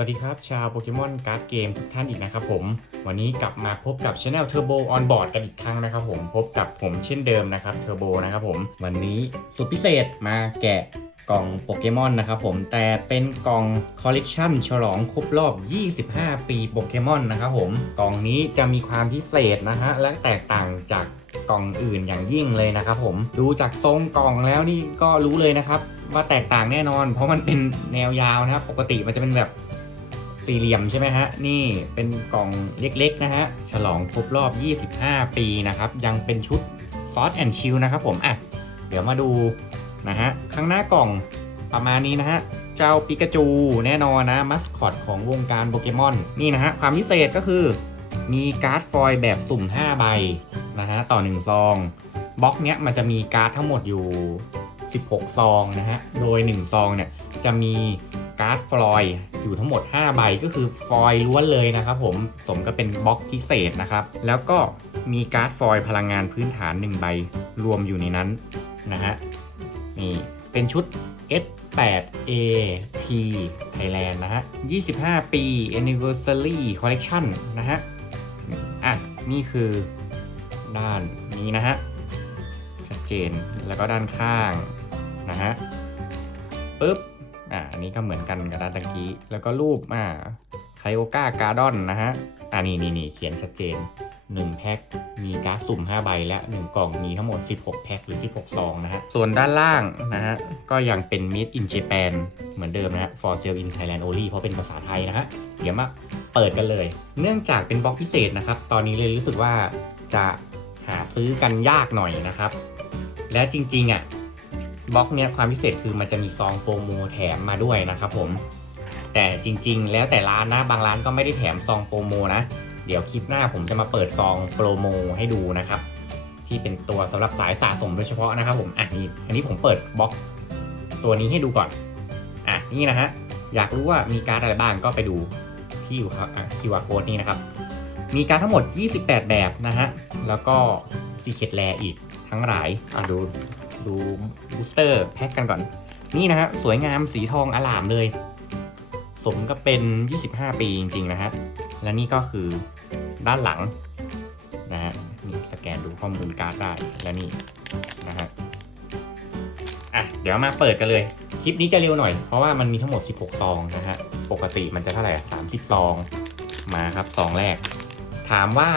สวัสดีครับ ชาวโปเกมอนการ์ดเกมทุกท่านอีกนะครับผม วันนี้กลับมาพบกับ Channel Turbo on board กันอีกครั้งนะครับผมพบกับผมเช่นเดิมนะครับ Turbo นะครับผม วันนี้สุดพิเศษมาแกะกล่องโปเกมอนนะครับผมแต่เป็นกล่องคอลเลกชันฉลองครบรอบ 25 ปีโปเกมอนนะครับผมกล่องนี้จะมีความพิเศษนะฮะและแตกต่างจากกล่องอื่นอย่างยิ่งเลยนะครับผมดูจากทรงกล่องแล้วนี่ก็รู้เลยนะครับ ว่าแตกต่างแน่นอน เพราะมันเป็นแนวยาวนะครับ ปกติมันจะเป็นแบบ สี่เหลี่ยมใช่ไหมฮะ นี่เป็นกล่องเล็กๆนะฮะ ฉลองครบรอบ 25 ปีนะครับ ยังเป็นชุดซอสแอนชิลนะครับผม อะ เดี๋ยวมาดูนะฮะ ข้างหน้ากล่องประมาณนี้นะฮะ เจ้าปิกาจูแน่นอนนะ มัสคอตของวงการโปเกมอน นี่นะฮะ ความพิเศษก็คือ มีการ์ดฟอยล์แบบสุ่ม 5 ใบนะฮะ ต่อ 1 ซอง บล็อกเนี้ยมันจะมีการ์ดทั้งหมดอยู่ 16 ซองนะฮะ โดย 1 ซองเนี่ยจะมี การ์ดฟลอยล์อยู่ทั้งหมด 5 ใบก็คือฟอยล์ล้วนเลยนะครับผมสมก็เป็นบล็อกพิเศษนะครับ แล้วก็มีการ์ดฟอยล์พลังงานพื้นฐาน 1 ใบรวมอยู่ในนั้นนะฮะนี่เป็นชุด S8A T Thailand นะฮะ 25 ปี Anniversary Collection นะฮะ อะ นี่คือด้านนี้นะฮะ ชัดเจน แล้วก็ด้านข้างนะฮะปึ๊บ อ่าอันนี้ก็เหมือนกันกับด้านตะกี้ แล้วก็รูปอ่าไคโอก้าการ์ดอนนะฮะอ่านี่นี่นี่เขียนชัดเจน 1 แพ็ค มีการ์ดสุ่ม 5 ใบและ 1 กล่องมีทั้งหมด 16 แพ็คหรือ 16 ซองนะฮะ ส่วนด้านล่างนะฮะ ก็ยังเป็น Made in Japan เหมือนเดิมนะฮะ for sale in Thailand only เพราะเป็นภาษาไทยนะฮะ เดี๋ยวมาเปิดกันเลย เนื่องจากเป็นบล็อกพิเศษนะครับ ตอนนี้เลยรู้สึกว่าจะหาซื้อกันยากหน่อยนะครับ และจริงๆอะ บล็อกเนี้ยความพิเศษคือมันจะมีซองโปรโมแถมมาด้วยนะครับผม แต่จริง ๆ แล้วแต่ร้านนะบางร้านก็ไม่ได้แถมซองโปรโมนะเดี๋ยวคลิปหน้าผมจะมาเปิดซองโปรโมให้ดูนะครับที่เป็นตัวสำหรับสายสะสมโดยเฉพาะนะครับผมอะนี่อันนี้ผมเปิดบล็อกตัวนี้ให้ดูก่อนอะนี่นะฮะอยากรู้ว่ามีการอะไรบ้างก็ไปดูที่อยู่ครับอะ QR code นี่นะครับ มีการทั้งหมด 28 แบบนะฮะแล้วก็ซีเค t แ a อีกทั้งหลายอะดู ดูบูสเตอร์แพ็กกันก่อน นี่นะฮะสวยงามสีทองอลามเลย สมก็เป็น 25 ปีจริงๆนะฮะ และนี่ก็คือด้านหลังนะฮะนี่สแกนดูข้อมูลการ์ดได้และนี่นะฮะอะเดี๋ยวมาเปิดกันเลย คลิปนี้จะเร็วหน่อย เพราะว่ามันมีทั้งหมด 16 ซองนะฮะ ปกติมันจะเท่าไหร่30 ซอง มาครับซองแรก ถามว่า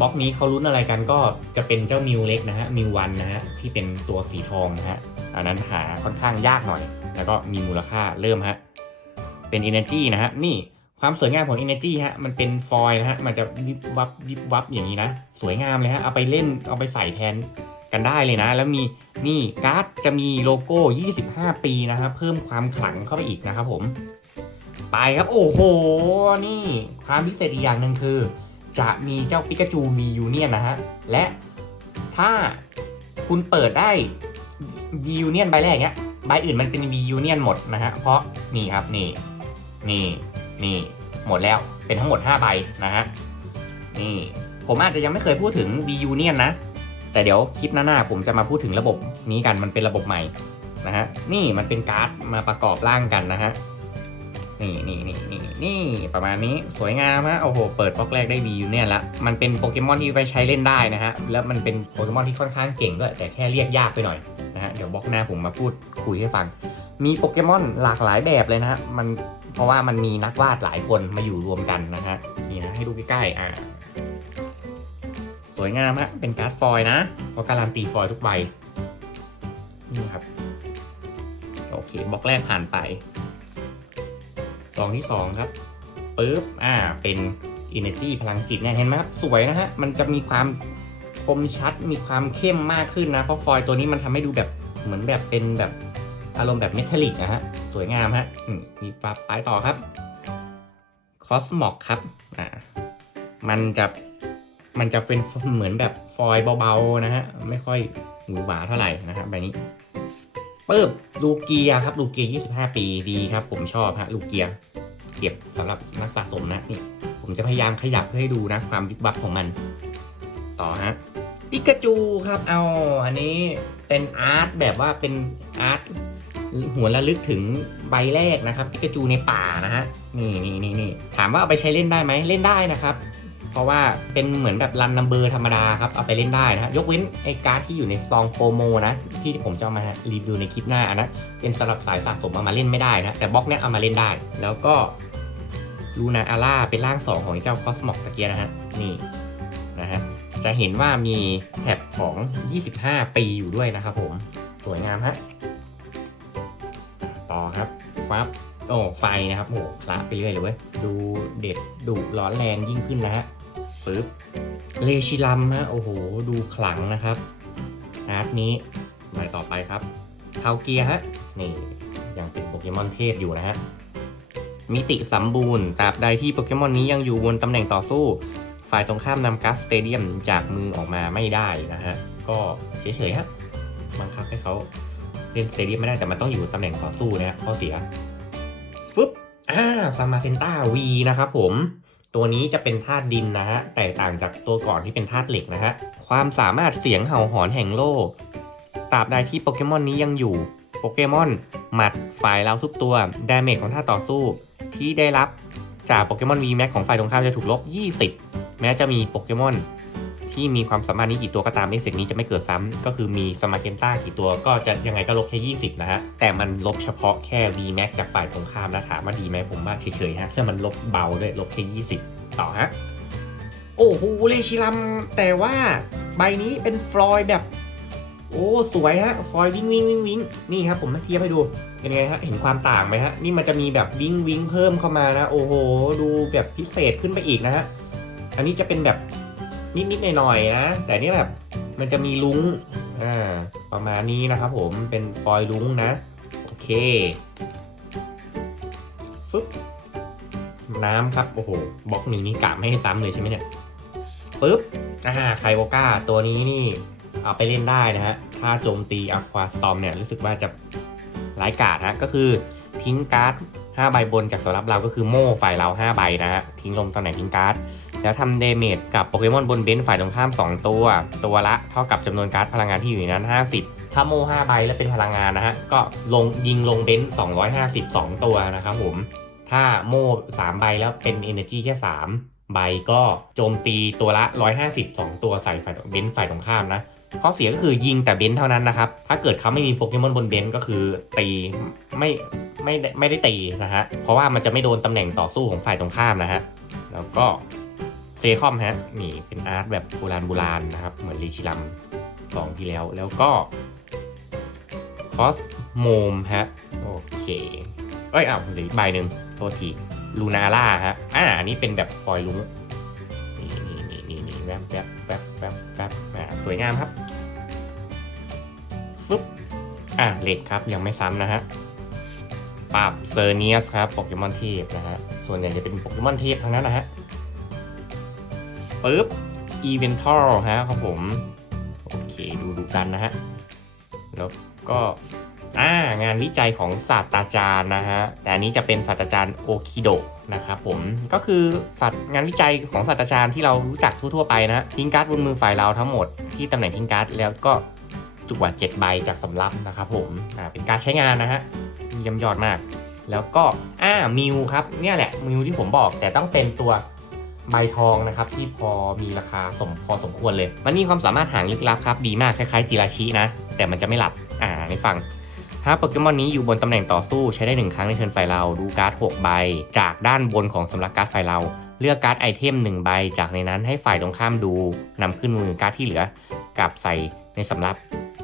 บล็อกนี้เขาลุ้นอะไรกันก็จะเป็นเจ้ามิวเล็กนะฮะมิววันนะฮะที่เป็นตัวสีทองนะฮะอันนั้นหาค่อนข้างยากหน่อย แล้วก็มีมูลค่าเริ่มฮะเป็น Energy นะฮะนี่ความสวยงามของ Energy ฮะมันเป็นฟอยล์นะฮะมันจะวิบวับวิบวับอย่างนี้นะ สวยงามเลยฮะเอาไปเล่นเอาไปใส่แทนกันได้เลยนะ แล้วมีนี่การ์ดจะมีโลโก้ 25 ปีนะฮะเพิ่มความขลังเข้าไปอีกนะครับผม ไปครับโอ้โห นี่ความพิเศษอีกอย่างหนึ่งคือ จะมีเจ้าปิกาจูมียูเนียนนะฮะ และถ้าคุณเปิดได้ V ยูเนียนใบแรกเนี้ยใบอื่นมันเป็น V ยูเนียนหมดนะฮะ เพราะนี่ครับนี่นี่นี่หมดแล้วเป็นทั้งหมด 5 ใบนะฮะนี่ผมอาจจะยังไม่เคยพูดถึง V ยูเนียนนะ แต่เดี๋ยวคลิปหน้าๆผมจะมาพูดถึงระบบนี้กันมันเป็นระบบใหม่นะฮะนี่มันเป็นการ์ดมาประกอบร่างกันนะฮะ นี่นี่นี่นี่นี่ประมาณนี้สวยงามฮะโอ้โหเปิดบล็อกแรกได้ดีอยู่เนี่ยละมันเป็นโปเกมอนที่ไปใช้เล่นได้นะฮะแล้วมันเป็นโปเกมอนที่ค่อนข้างเก่งด้วยแต่แค่เรียกยากไปหน่อยนะฮะเดี๋ยวบล็อกหน้าผมมาพูดคุยให้ฟัง มีโปเกมอนหลากหลายแบบเลยนะฮะมันเพราะว่ามันมีนักวาดหลายคนมาอยู่รวมกันนะฮะนี่นะให้ดูใกล้ๆอ่าสวยงามฮะเป็นการ์ดฟอยล์นะเพราะการันตีฟอยล์ทุกใบนี่ครับโอเคบล็อกแรกผ่านไป ซองที่สองครับปึ๊บอ่าเป็น Energy พลังจิตเนี่ยเห็นไหมครับสวยนะฮะมันจะมีความคมชัดมีความเข้มมากขึ้นนะเพราะฟอยล์ตัวนี้มันทำให้ดูแบบเหมือนแบบเป็นแบบอารมณ์แบบเมทัลลิกนะฮะสวยงามฮะอืมมีปรับไปต่อครับ Cosmog ครับอ่ามันจะมันจะเป็นเหมือนแบบฟอยล์เบาๆนะฮะไม่ค่อยหวือหวาเท่าไหร่นะครับแบบนี้ ปึ๊บลูเกียครับลูเกีย 25 ปีดีครับ ผมชอบฮะลูเกีย เก็บสำหรับนักสะสมนะนี่ ผมจะพยายามขยับเพื่อให้ดูนะความวิบวับของมัน ต่อฮะปิกาจูครับเอาอันนี้เป็นอาร์ตแบบว่าเป็นอาร์ตหัวระลึกถึงใบแรกนะครับปิกาจูในป่านะฮะนี่นี่นี่นี่ถามว่าเอาไปใช้เล่นได้ไหมเล่นได้นะครับ เพราะว่าเป็นเหมือนแบบรันนัมเบอร์ธรรมดาครับ เอาไปเล่นได้นะฮะยกเว้นไอ้การ์ดที่อยู่ในซองโปรโมนะ ที่ผมจะเอามารีวิวในคลิปหน้านะเป็นสำหรับสายสะสมเอามาเล่นไม่ได้นะแต่บล็อกเนี้ยเอามาเล่นได้ แล้วก็ลูนาอาร่าเป็นร่าง2ของเจ้าคอสมอกตะเกียนะฮะนี่นะฮะจะเห็นว่ามีแท็บของ 25 ปีอยู่ด้วยนะครับผมสวยงามฮะต่อครับฟับโอ้ไฟนะครับโอ้คละไปเรื่อยเลยเว้ย ดูเด็ดดุร้อนแรงยิ่งขึ้นนะฮะ ปึ๊บเลชิลัมฮะโอ้โห ดูขลังนะครับอาร์ตนี้ไปต่อไปครับเทาเกียฮะนี่ยังเป็นโปเกมอนเทพอยู่นะฮะมิติสมบูรณ์ตราบใดที่โปเกมอนนี้ยังอยู่บนตำแหน่งต่อสู้ ฝ่ายตรงข้ามนำกัสสเตเดียมจากมือออกมาไม่ได้นะฮะ ก็เฉยๆฮะบังคับให้เขาเล่นสเตเดียมไม่ได้แต่มันต้องอยู่ตำแหน่งต่อสู้นะฮะข้อเสียฟึบอ่าซามาเซนต้าวีนะครับผม ตัวนี้จะเป็นธาตุดินนะฮะ แตกต่างจากตัวก่อนที่เป็นธาตุเหล็กนะฮะ ความสามารถเสียงเห่าหอนแห่งโลก ตราบใดที่โปเกมอนนี้ยังอยู่ โปเกมอน หมัดฝ่ายเราทุกตัวดาเมจของท่าต่อสู้ ที่ได้รับจากโปเกมอน V Max ของฝ่ายตรงข้ามจะถูกลบ 20 แม้จะมีโปเกมอน ที่มีความสามารถนี้กี่ตัวก็ตามเอฟเฟกต์นี้จะไม่เกิดซ้ำก็คือมีสมาเกนต้ากี่ตัวก็จะยังไงก็ลบแค่20 นะฮะ แต่มันลบเฉพาะแค่ V Max จากฝ่ายตรงข้ามนะถามว่าดีไหมผมว่าเฉยๆฮะแค่มันลบเบาด้วยลบแค่20 ต่อฮะ โอ้โหเลชิลัม แต่ว่าใบนี้เป็นฟลอยด์แบบ โอ้สวยฮะฟลอยด์วิ่งวิ่งวิ่งวิ่งนี่ครับผมมาเทียบให้ดูเป็นไงฮะเห็นความต่างไหมฮะนี่มันจะมีแบบวิ่งวิ่งเพิ่มเข้ามานะ โอ้โห ดูแบบพิเศษขึ้นไปอีกนะฮะอันนี้จะเป็นแบบ นิดๆหน่อยๆนะ แต่นี่แบบมันจะมีลุงอ่าประมาณนี้นะครับผมเป็นฟอยล์ลุงนะ โอเคฟึบน้ำครับ โอ้โหบล็อกหนึ่งนี่กะไม่ให้ซ้ำเลยใช่ไหมเนี่ยปึ๊บอ่าไคโบก้าตัวนี้นี่เอาไปเล่นได้นะฮะ ถ้าโจมตีอควาสตอมเนี่ย รู้สึกว่าจะร้ายกาจฮะก็คือทิ้งการ์ด5ใบบนจากสำรับเราก็คือโม่ฝ่ายเรา 5 ใบนะฮะทิ้งลงตำแหน่งทิ้งการ์ด แล้วทำเดเมจกับโปเกมอนบนเบนซ์ฝ่ายตรงข้าม 2 ตัว ตัวละเท่ากับจำนวนการ์ดพลังงานที่อยู่ในนั้น 50 ถ้าโม่5ใบแล้วเป็นพลังงานนะฮะ ก็ลงยิงลงเบนซ์250 2 ตัวนะครับผม ถ้าโม่3ใบแล้วเป็น Energy แค่ 3 ใบก็โจมตีตัวละ 150 2 ตัวใส่ฝ่ายเบนซ์ฝ่ายตรงข้ามนะข้อเสียก็คือยิงแต่เบนซ์เท่านั้นนะครับ ถ้าเกิดเขาไม่มีโปเกมอนบนเบนซ์ก็คือตีไม่ไม่ไม่ได้ตีนะฮะ เพราะว่ามันจะไม่โดนตำแหน่งต่อสู้ของฝ่ายตรงข้ามนะฮะ แล้วก็ เซคอมฮะนี่เป็นอาร์ตแบบโบราณโบราณนะครับ เหมือนลีชิลัมสองที่แล้ว แล้วก็คอสโมมฮะโอเคเอ้ยอ้าวหลืออีกใบหนึ่งโทษทีลูนาร่าฮะอ่าอันนี้เป็นแบบฟอยล์ลุงนี่นี่นี่นี่นี่แวบแวบแวบแวบแวบอ่าสวยงามครับฟึบอ่าเหล็กครับยังไม่ซ้ำนะฮะปราบเซอร์เนียสครับโปเกมอนเทพนะฮะส่วนใหญ่จะเป็นโปเกมอนเทพทั้งนั้นนะฮะ ปึ๊บอีเวนทัลฮะครับผม โอเคดูดูกันนะฮะ แล้วก็อ่างานวิจัยของศาสตราจารย์นะฮะ แต่อันนี้จะเป็นศาสตราจารย์โอคิโดนะครับผม ก็คือสัตว์งานวิจัยของศาสตราจารย์ที่เรารู้จักทั่วๆไปนะทิ้งการ์ดบนมือฝ่ายเราทั้งหมดที่ตำแหน่งทิ้งการ์ดแล้วก็จุกว่า7ใบจากสำรับนะครับผม อ่า เป็นการใช้งานนะฮะเยี่ยมยอดมาก แล้วก็อ่ามิวครับ เนี่ยแหละมิวที่ผมบอกแต่ต้องเป็นตัว ใบทองนะครับที่พอมีราคาสมพอสมควรเลย มันมีความสามารถหางลึกลับครับ ดีมากคล้ายๆจิราชินะ แต่มันจะไม่หลับ อ่าไม่ฟังถ้าโปเกมอนนี้อยู่บนตำแหน่งต่อสู้ใช้ได้หนึ่งครั้งในเทิร์นไฟเรา ดูการ์ด 6 ใบ จากด้านบนของสำรับการ์ดไฟเรา เลือกการ์ดไอเทม 1 ใบ จากในนั้นให้ฝ่ายตรงข้ามดูนำขึ้นมือการ์ดที่เหลือกลับใส่ในสำรับ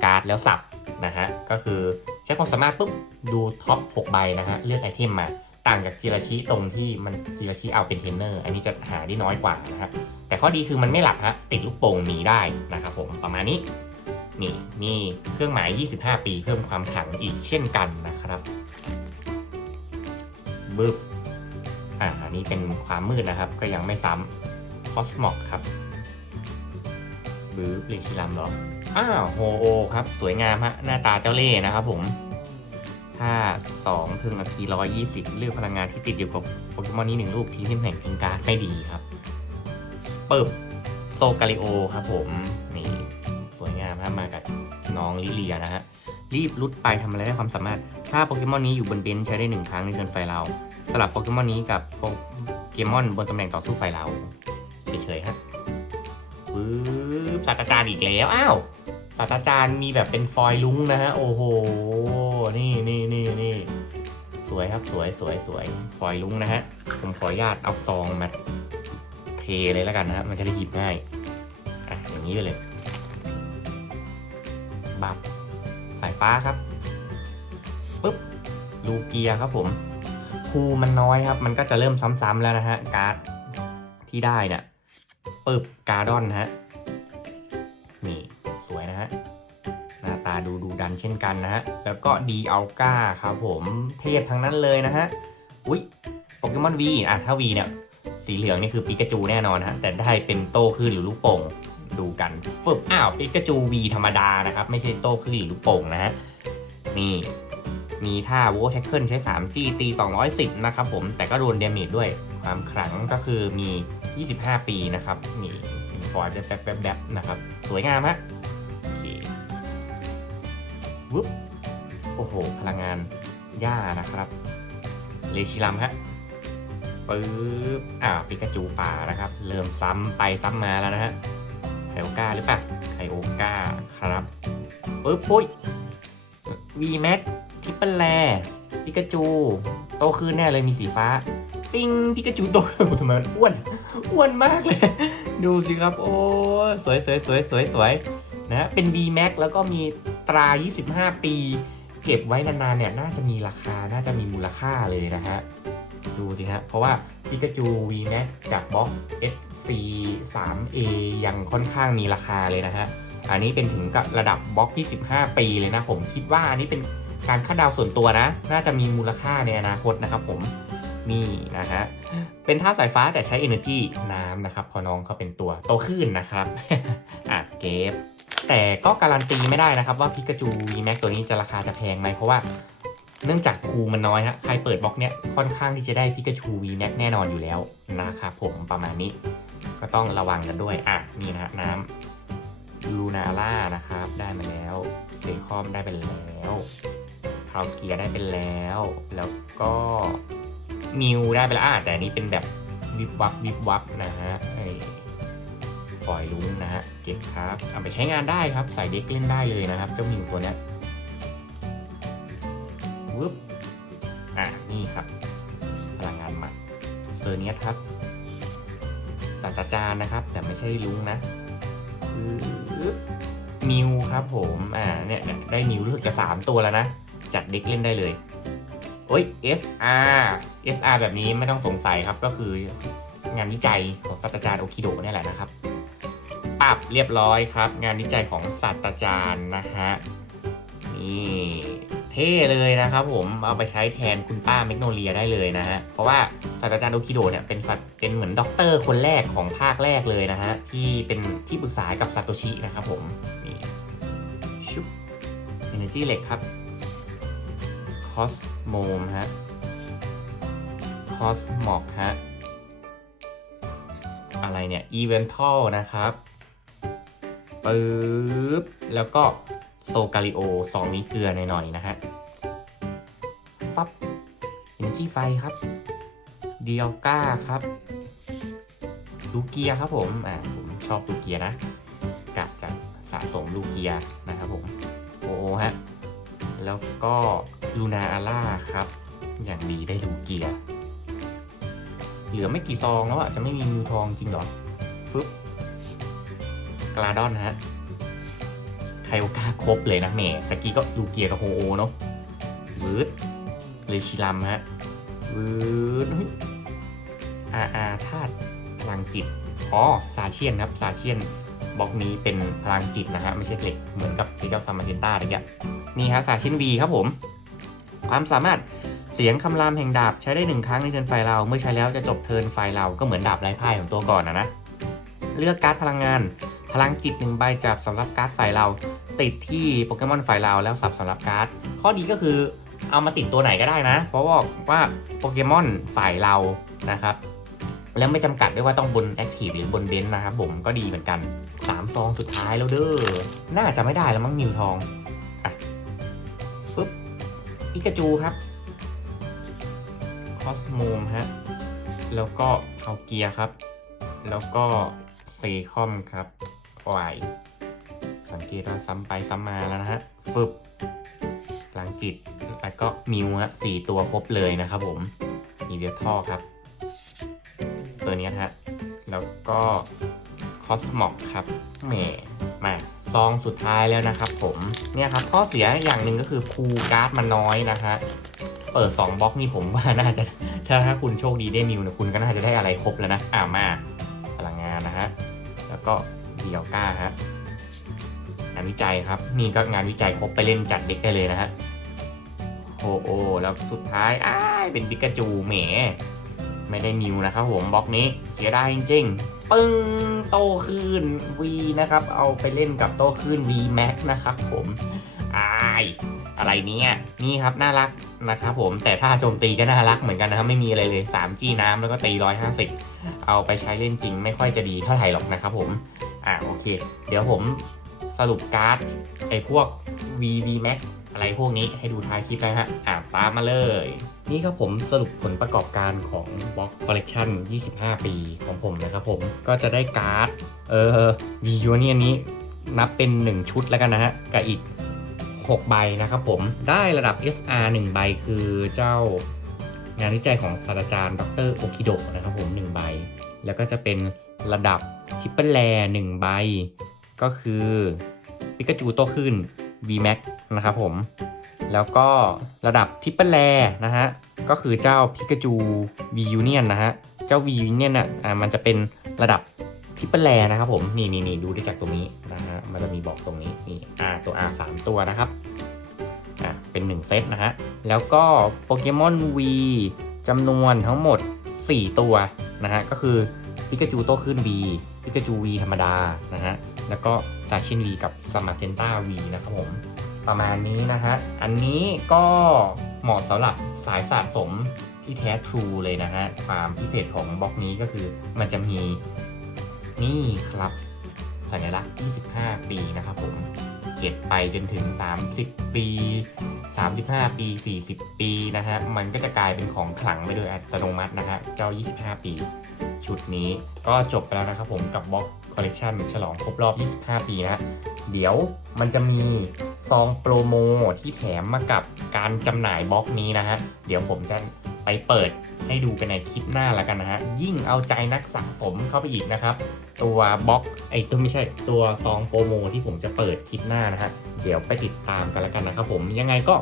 การ์ดแล้วสับนะฮะก็คือใช้ความสามารถปุ๊บดูท็อป 6 ใบนะฮะเลือกไอเทมมา ต่างจากจิราชิตรงที่มันจิราชิเอาเป็นเทรนเนอร์ อันนี้จะหาได้น้อยกว่านะฮะแต่ข้อดีคือมันไม่หลับฮะติดลูกโป่งหนีได้นะครับผมประมาณนี้นี่นี่เครื่องหมาย 25 ปีเพิ่มความขังอีกเช่นกันนะครับบึบอ่าอันนี้เป็นความมืดนะครับ ก็ยังไม่ซ้ำคอสมอกครับบือเรียกชิลัมหรออ้าวโฮโอครับ สวยงามฮะหน้าตาเจ้าเล่ห์นะครับผม ถ้า2ถึงนาที 120 เลือกพลังงานที่ติดอยู่กับโปเกมอนนี้หนึ่งลูกทิ้งที่ตำแหน่งทิ้งการ์ดไม่ดีครับเปิบโซกาลิโอครับผม นี่ สวยงามนะมากับน้องลิเลียนะฮะรีบรุดไปทำอะไรได้ความสามารถ ถ้าโปเกมอนนี้อยู่บนเบนใช้ได้หนึ่งครั้งในเทิร์นไฟเราสลับโปเกมอนนี้กับโปเกมอนบนตำแหน่งต่อสู้ไฟเราเฉยๆฮะปึ๊บศาสตราจารย์อีกแล้ว อ้าวศาสตราจารย์มีแบบเป็นฟอยล์ลุ้งนะฮะ โอ้โห นี่นี่นี่นี่สวยครับสวยสวยสวยฟอยลุ้งนะฮะ ผมขออนุญาตเอาซองมาเทเลยแล้วกันนะฮะมันจะได้หยิบง่ายอะอย่างนี้ไปเลยบับสายฟ้าครับปุ๊บลูเกียครับผมคูมันน้อยครับ มันก็จะเริ่มซ้ำๆแล้วนะฮะการ์ดที่ได้เนี่ยปึ๊บการ์ดอนฮะ เช่นกันนะฮะ แล้วก็ดีอัลกาครับผมเทพทั้งนั้นเลยนะฮะ อุ๊ยโปเกมอนวีอะถ้าวีเนี่ย สีเหลืองนี่คือปิกาจูแน่นอนฮะ แต่ได้เป็นโต้คลื่นหรือลูกโป่งดูกันฝึกอ้าวปิกาจูวีธรรมดานะครับ ไม่ใช่โต้คลื่นหรือลูกโป่งนะฮะ นี่มีท่า w ว r แท็กเกิลใช้ 3G ตี 210 นะครับผม แต่ก็โดนเดเมจด้วยความขลังก็คือมี 25 ปีนะครับ มีฟอยล์แบบแบบแบบๆนะครับ สวยงามฮะ วุ๊บโอ้โห พลังงานหญ้านะครับ เลชิลัมฮะปึ๊บอ่าปิกาจูป่านะครับ เริ่มซ้ำไปซ้ำมาแล้วนะฮะไคโอกาหรือเปล่าไคโอกาครับปึ๊บปุ้ย V Max ทิปเปิลแลปิกาจู โตขึ้นแน่เลยมีสีฟ้า ปิ้งปิกาจูโตขึ้นทำไมมันอ้วน อ้วนมากเลย ดูสิครับ โอ้ สวยสวยสวยสวยสวยนะฮะเป็น V Max แล้วก็มี ตรา 25 ปี เก็บไว้นานๆเนี่ยน่าจะมีราคาน่าจะมีมูลค่าเลยนะฮะดูสิฮะเพราะว่าปิกาจู V Max จากบล็อก SC 3A ยังค่อนข้างมีราคาเลยนะฮะอันนี้เป็นถึงกับระดับบล็อกที่ 15 ปีเลยนะผมคิดว่าอันนี้เป็นการคาดเดาส่วนตัวนะ น่าจะมีมูลค่าในอนาคตนะครับผมนี่นะฮะ เป็นท่าสายฟ้าแต่ใช้ Energy น้ำนะครับ พอน้องเขาเป็นตัวโตขึ้นนะครับอะเก็บ แต่ก็การันตีไม่ได้นะครับว่าพิกาจู VMAX ตัวนี้จะราคาจะแพงไหมเพราะว่าเนื่องจากคูมันน้อยฮะใครเปิดบล็อกเนี้ยค่อนข้างที่จะได้พิกาจู VMAX แน่นอนอยู่แล้วนะครับผมประมาณนี้ ก็ต้องระวังกันด้วย อะ นี่นะน้ำลูนาร่านะครับ ได้มาแล้วเซคอมได้ไปแล้วคาวเกียร์ได้ไปแล้ว แล้วก็มิวได้ไปแล้วอะแต่นี้เป็นแบบวิบวับวิบวับนะฮะไอ ปล่อยลุงนะฮะเก็บครับเอาไปใช้งานได้ครับ ใส่เด็กเล่นได้เลยนะครับ เจ้ามิวตัวเนี้ยวึบอะนี่ครับ พลังงานหมัดเซอร์เนียสครับศาสตราจารย์นะครับ แต่ไม่ใช่ลุงนะนิวครับผมอ่าเนี่ยได้นิวรู้สึกจะสามตัวแล้วนะ จัดเด็กเล่นได้เลยโอ้ย SR SR แบบนี้ไม่ต้องสงสัยครับก็คืองานวิจัยของศาสตราจารย์โอคิโดเนี่ยแหละนะครับ ปรับเรียบร้อยครับ งานวิจัยของศาสตราจารย์นะฮะนี่เท่เลยนะครับผมเอาไปใช้แทนคุณป้าเมกโนเลียได้เลยนะฮะเพราะว่าศาสตราจารย์โอคิโดเนี่ยเป็นสัตเป็นเหมือนด็อกเตอร์คนแรกของภาคแรกเลยนะฮะที่เป็นที่ปรึกษากับซาโตชินะครับผมนี่ชุบ Energy เหล็กครับคอสโมมฮะคอสมอกฮะอะไรเนี่ยอีเวนทัลนะครับ ปึ๊บ แล้วก็โซกาลิโอซองนี้เกลือหน่อยๆนะฮะฟับ Energy ไฟครับ เดียลก้าครับลูเกียครับผม อ่า ผมชอบลูเกียนะกะจะสะสมลูเกียนะครับผม โอ้โหฮะ แล้วก็ลูนาอาร่าครับ อย่างดีได้ลูเกีย เหลือไม่กี่ซองแล้วอะ จะไม่มีมิวทองจริงหรอ ฟึบ กลาดอนฮะไคโอกาครบเลยนะแหม่ตะกี้ก็ลูเกียกับโฮโอเนาะวืดเลชิลัมฮะวืดเฮ้ยอาอาธาตุพลังจิต อ๋อซาเชียนครับซาเชียนบล็อกนี้เป็นพลังจิตนะฮะไม่ใช่เหล็กเหมือนกับที่เจ้าซามาเทนต้าอะไรเงี้ยนี่ฮะซาเชียนวีครับผม ความสามารถเสียงคำรามแห่งดาบใช้ได้หนึ่งครั้งในเทิร์นไฟเรา เมื่อใช้แล้วจะจบเทิร์นไฟเราก็เหมือนดาบไร้พ่ายของตัวก่อนนะนะ เลือกการ์ดพลังงาน พลังจิตหนึ่งใบจับสำหรับการ์ดฝ่ายเรา ติดที่โปเกมอนฝ่ายเราแล้วสับสำหรับการ์ด ข้อดีก็คือเอามาติดตัวไหนก็ได้นะ เพราะว่าว่าโปเกมอนฝ่ายเรานะครับ แล้วไม่จำกัดด้วยว่าต้องบนแอคทีฟหรือบนเบนซ์นะครับผมก็ดีเหมือนกันสามฟองสุดท้ายแล้วเด้อ น่าจะไม่ได้แล้วมั้งนิวทองอะฟึบปิกาจูครับคอสโมมฮะ แล้วก็เอาเกียร์ครับ แล้วก็เซคอมครับ วาย สังเกตว่าซ้ำไปซ้ำมาแล้วนะฮะฟึบพลังจิตแล้วก็มิวฮะสี่ตัวครบเลยนะครับผม มีเวทท่อครับ ตัวเนี้ยฮะ แล้วก็คอสมอกครับแหมมาซองสุดท้ายแล้วนะครับผม เนี่ยครับ ข้อเสียอย่างหนึ่งก็คือคูการ์ดมันน้อยนะฮะ เปิด2บล็อกนี่ผมว่าน่าจะ ถ้าถ้าคุณโชคดีได้มิวเนี่ยคุณก็น่าจะได้อะไรครบแล้วนะ อ่ามาพลังงานนะฮะ แล้วก็ เดียวก้าฮะงานวิจัยครับ นี่ก็งานวิจัยครบไปเล่นจัดเด็กได้เลยนะฮะโอ้โอแล้วสุดท้ายอ้ายเป็นปิกาจูแหม ไม่ได้มิวนะครับผมบล็อกนี้เสียดายจริงๆ ปึ้งโตขึ้น V นะครับ เอาไปเล่นกับโตขึ้น V Max นะครับผมอ้ายอะไรเนี้ยนี่ครับน่ารักนะครับผมแต่ถ้าโจมตีก็น่ารักเหมือนกันนะครับไม่มีอะไรเลย 3G น้ำแล้วก็ตี 150 เอาไปใช้เล่นจริง ไม่ค่อยจะดีเท่าไหร่หรอกนะครับผม อ่าโอเค เดี๋ยวผมสรุปการ์ดไอ้พวก V V Max อะไรพวกนี้ให้ดูท้ายคลิปนะฮะ อ่าตามมาเลย นี่ครับผมสรุปผลประกอบการของ Box Collection 25 ปีของผมนะครับผม ก็จะได้การ์ด เออ V Union นี้นับเป็น 1 ชุดแล้วกันนะฮะ กับอีก 6 ใบนะครับผม ได้ระดับ SR 1 ใบคือเจ้างานวิจัยของศาสตราจารย์ ดรโอคิโดะนะครับผม 1 ใบ แล้วก็จะเป็น ระดับทิปเปิลแล1ใบ ก็คือปิกาจูโตขึ้น VMAX นะครับผม แล้วก็ระดับทิปเปิลแลนะฮะ ก็คือเจ้าพิกาจู V Union นะฮะ เจ้า V Union อะอ่ามันจะเป็นระดับทิปเปิลแลนะครับผม นี่นี่นี่ดูได้จากตรงนี้นะฮะ มันจะมีบอกตรงนี้นี่อ่าตัว R 3 ตัวนะครับ อ่าเป็น 1 เซตนะฮะ แล้วก็โปเกมอน V จำนวนทั้งหมด 4 ตัวนะฮะ ก็คือ พิกาจูโตขึ้น V พิกาจู V ธรรมดานะฮะ แล้วก็ซาชิน V กับสมาเซนต้า V นะครับผม ประมาณนี้นะฮะ อันนี้ก็เหมาะสำหรับสายสะสมที่แท้ทรูเลยนะฮะ ความพิเศษของบล็อกนี้ก็คือมันจะมีนี่ครับสัญลักษณ์ 25 ปีนะครับผม เก็บไปจนถึง 30 ปี 35 ปี 40 ปีนะฮะ มันก็จะกลายเป็นของขลังไปโดยอัตโนมัตินะฮะ เจ้า 25 ปี ชุดนี้ ก็จบไปแล้วนะครับผมกับบล็อกคอลเลกชันฉลองครบรอบ 25 ปีนะเดี๋ยวมันจะมีซองโปรโมที่แถมมากับการจำหน่ายบล็อกนี้นะฮะ เดี๋ยวผมจะไปเปิดให้ดูกันในคลิปหน้าแล้วกันนะฮะ ยิ่งเอาใจนักสะสมเข้าไปอีกนะครับ ตัวบล็อกไอตัวไม่ใช่ตัวซองโปรโมที่ผมจะเปิดคลิปหน้านะฮะ เดี๋ยวไปติดตามกันแล้วกันนะครับผมยังไงก็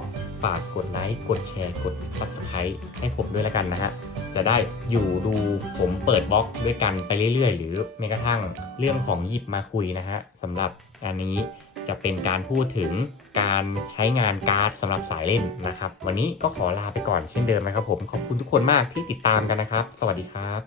ฝากกดไลค์กดแชร์กด Subscribe ให้ผมด้วยแล้วกันนะฮะ จะได้อยู่ดูผมเปิดบล็อกด้วยกันไปเรื่อยๆ หรือแม้กระทั่งเรื่องของหยิบมาคุยนะฮะสำหรับอันนี้จะเป็นการพูดถึงการใช้งานการ์ดสำหรับสายเล่นนะครับ วันนี้ก็ขอลาไปก่อนเช่นเดิมนะครับผมขอบคุณทุกคนมากที่ติดตามกันนะครับ สวัสดีครับ